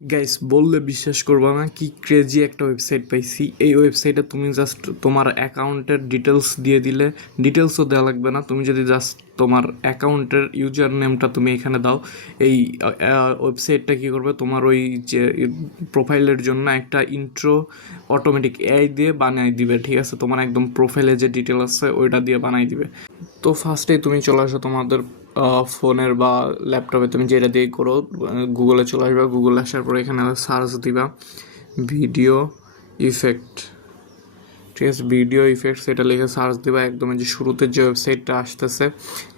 Guys বললে বিশ্বাস করবা না, কি ক্রেজি একটা ওয়েবসাইট পাইছি। এই ওয়েবসাইটে তুমি জাস্ট তোমার অ্যাকাউন্টের ডিটেলস দিয়ে দিলে, ডিটেলসও দেওয়া লাগবে না, তুমি যদি জাস্ট তোমার অ্যাকাউন্টের ইউজার নেমটা তুমি এখানে দাও, এই ওয়েবসাইটটা কী করবে, তোমার ওই যে প্রোফাইলের জন্য একটা ইন্ট্রো অটোমেটিক এআই দিয়ে বানিয়ে দিবে। ঠিক আছে, তোমার একদম প্রোফাইলে যে ডিটেল আছে ওইটা দিয়ে বানিয়ে দিবে। তো ফার্স্টেই তুমি চলে আসো তোমাদের ফোনের বা ল্যাপটপে, তুমি যেটা দিয়ে করো, গুগলে চলে আসবে। গুগলে আসার পরে এখানে সার্চ দিবা ভিডিও ইফেক্ট। ঠিক আছে, ভিডিও ইফেক্টস এটা লিখে সার্চ দিবা। একদম যে শুরুতে যে ওয়েবসাইটটা আসতেছে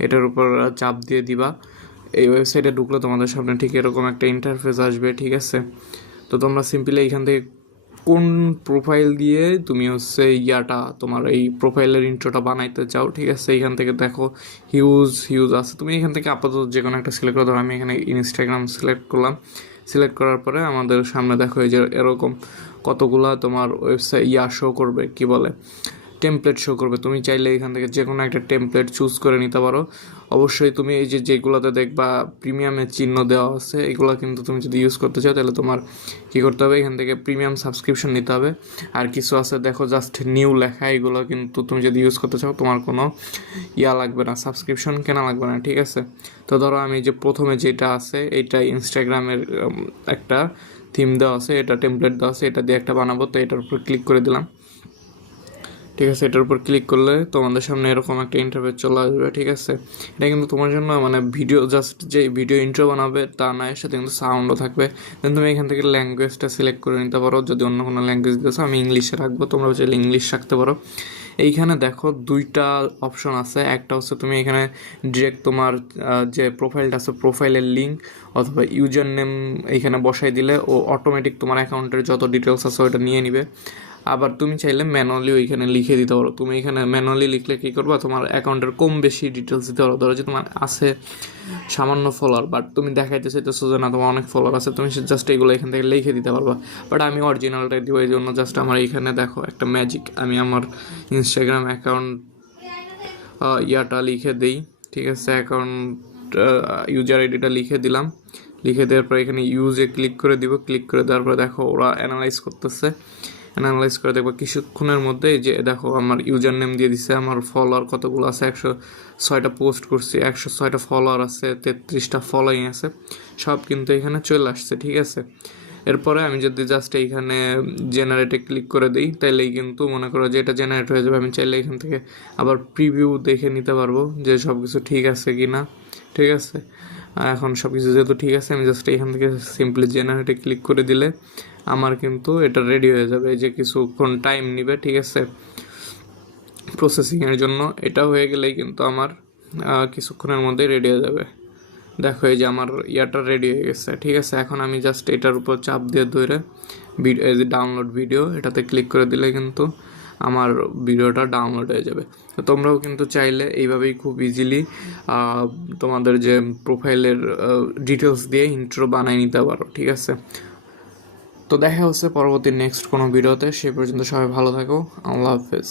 এটার উপর চাপ দিয়ে দিবা। এই ওয়েবসাইটে ঢুকলে তোমাদের সামনে ঠিক এরকম একটা ইন্টারফেস আসবে। ঠিক আছে, তো তোমরা সিম্পলি এইখান থেকে কোন প্রোফাইল দিয়ে তুমি তোমার এই প্রোফাইলের ইন্ট্রোটা বানাইতে চাও। ঠিক আছে, এইখান থেকে দেখো হিউজ আছে, তুমি এখান থেকে আপাতত যে কোনো একটা সিলেক্ট করে ধরো। আমি এখানে ইনস্টাগ্রাম সিলেক্ট করলাম। সিলেক্ট করার পরে আমাদের সামনে দেখো এই যে এরকম কতগুলা তোমার ওয়েবসাইট শো করবে, কি বলে, টেমপ্লেট শো করবে। তুমি চাইলে এখান থেকে যে কোনো একটা টেমপ্লেট চুজ করে নিতে পারো। অবশ্যই তুমি এই যেগুলোতে দেখবা প্রিমিয়ামের চিহ্ন দেওয়া আছে, এগুলো কিন্তু তুমি যদি ইউজ করতে চাও তাহলে তোমার কী করতে হবে, এখান থেকে প্রিমিয়াম সাবস্ক্রিপশন নিতে হবে। আর কিছু আছে দেখো জাস্ট নিউ লেখা, এগুলো কিন্তু তুমি যদি ইউজ করতে চাও তোমার কোনো লাগবে না, সাবস্ক্রিপশন কেনা লাগবে না। ঠিক আছে, তো ধরো আমি যে প্রথমে যেটা আছে এইটা ইনস্টাগ্রামের একটা থিম দেওয়া আছে, এটা টেমপ্লেট দেওয়া আছে, এটা দিয়ে একটা বানাবো। তো এটার উপর ক্লিক করে দিলাম। ঠিক আছে, এটার উপর ক্লিক করলে তোমাদের সামনে এরকম একটা ইন্টারফেস চলে আসবে। ঠিক আছে, এটা কিন্তু তোমার জন্য মানে ভিডিও জাস্ট যে ভিডিও ইন্ট্রো বানাবে তা না, এর সাথে কিন্তু সাউন্ডও থাকবে। দেন তুমি এখান থেকে ল্যাঙ্গুয়েজটা সিলেক্ট করে নিতে পারো, যদি অন্য কোনো ল্যাঙ্গুয়েজ দিতেছো। আমি ইংলিশে রাখবো, তোমরা চাইলে ইংলিশ রাখতে পারো। এইখানে দেখো দুইটা অপশন আছে। একটা হচ্ছে তুমি এখানে ডিরেক্ট তোমার যে প্রোফাইলটা আছে প্রোফাইলের লিঙ্ক অথবা ইউজার নেম এইখানে বসাই দিলে ও অটোমেটিক তোমার অ্যাকাউন্টের যত ডিটেলস আছে ওইটা নিয়ে নিবে। আবার তুমি চাইলে ম্যানুয়ালি ওইখানে লিখে দিতে পারো। তুমি এখানে ম্যানুয়ালি লিখলে কী করবা, তোমার অ্যাকাউন্টের কম বেশি ডিটেলস দিতে পারো। ধরো যে তোমার আছে সামান্য ফলোয়ার, বাট তুমি দেখাইতে চাইতেছো যে না তোমার অনেক ফলোয়ার আছে, তুমি জাস্ট এগুলো এখান থেকে লিখে দিতে পারবা। বাট আমি অরিজিনালটাই দিব, এই জন্য জাস্ট আমার এইখানে দেখো একটা ম্যাজিক, আমি আমার ইনস্টাগ্রাম অ্যাকাউন্ট লিখে দিই। ঠিক আছে, অ্যাকাউন্ট ইউজার আইডিটা লিখে দিলাম। লিখে দেওয়ার পর এখানে ইউজে ক্লিক করে দিব। ক্লিক করে দেওয়ার পর দেখো ওরা অ্যানালাইজ করতেছে। অ্যানালাইজ করে দেখবো কিছুক্ষণের মধ্যে যে দেখো আমার ইউজার নেম দিয়ে দিছে, আমার ফলোয়ার কতগুলো আছে, 106টা পোস্ট করছি, 106টা ফলোয়ার আছে, 33টা ফলোয়িং আছে, সব কিন্তু এখানে চলে আসছে। ঠিক আছে, এরপরে আমি যদি জাস্ট এইখানে জেনারেটে ক্লিক করে দিই তাইলেই কিন্তু মনে করো যে এটা জেনারেট হয়ে যাবে। আমি চাইলে এখান থেকে আবার প্রিভিউ দেখে নিতে পারবো যে সব কিছু ঠিক আছে কি না। ঠিক আছে, এখন সব কিছু যেহেতু ঠিক আছে, আমি জাস্ট এখান থেকে সিম্পলি জেনারেটে ক্লিক করে দিলে আমার কিন্তু এটা রেডি হয়ে যাবে। যে কিছুক্ষণ টাইম নেবে, ঠিক আছে, প্রসেসিংয়ের জন্য। এটা হয়ে গেলেই কিন্তু আমার কিছুক্ষণের মধ্যেই রেডি হয়ে যাবে। দেখো এই যে আমার রেডি হয়ে গেছে। ঠিক আছে, এখন আমি জাস্ট এটার উপর চাপ দিয়ে ধরে এই যে ডাউনলোড ভিডিও, এটাতে ক্লিক করে দিলে কিন্তু আমার ভিডিওটা ডাউনলোড হয়ে যাবে। তো তোমরাও কিন্তু চাইলে এইভাবেই খুব ইজিলি তোমাদের যে প্রোফাইলের ডিটেলস দিয়ে ইন্ট্রো বানিয়ে নিতে পারো। ঠিক আছে, তো দেখা হচ্ছে পরবর্তী নেক্সট কোনো ভিডিওতে। সে পর্যন্ত সবাই ভালো থাকো। আল্লাহ হাফেজ।